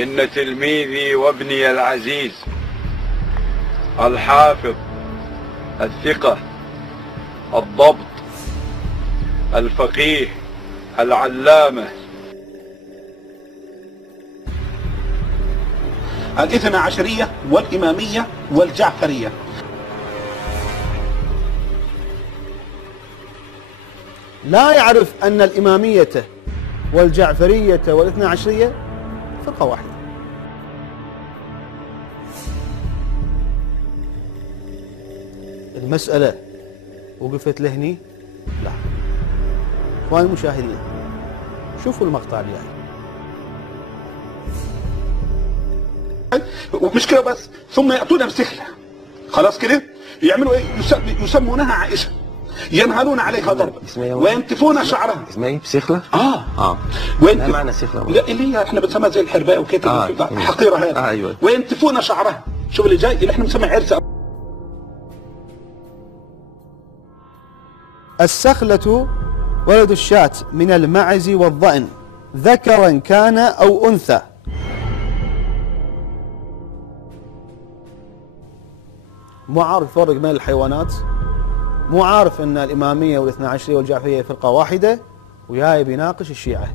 إن تلميذي وابني العزيز الحافظ الثقة الضبط الفقيه العلامة الاثنى عشرية والإمامية والجعفرية. لا يعرف أن الإمامية والجعفرية والاثنى عشرية فرقة واحدة. المسألة وقفت لهني؟ لا. اخواني المشاهدين شوفوا المقطع الجاي. ومش كده بس، ثم يأتون بسخلة، خلاص كده يعملوا ايه؟ يسمونها عائشة، ينهلون عليها ضرب وينتفون شعرها. اسمها ايه؟ بسخلة؟ ما معنى سخلة؟ لا اللي هي احنا بنسميها زي الحرباء وكده، حقيرة هذه. ايوه. وينتفون شعرها. شوف اللي جاي اللي احنا بنسميه عرس. السخلة ولد الشاة من المعز والضأن ذكرا كان أو أنثى. مو عارف يفرق بين الحيوانات، مو عارف أن الإمامية والاثنى عشرية والجعفرية فرقة واحدة، وياي بيناقش الشيعة.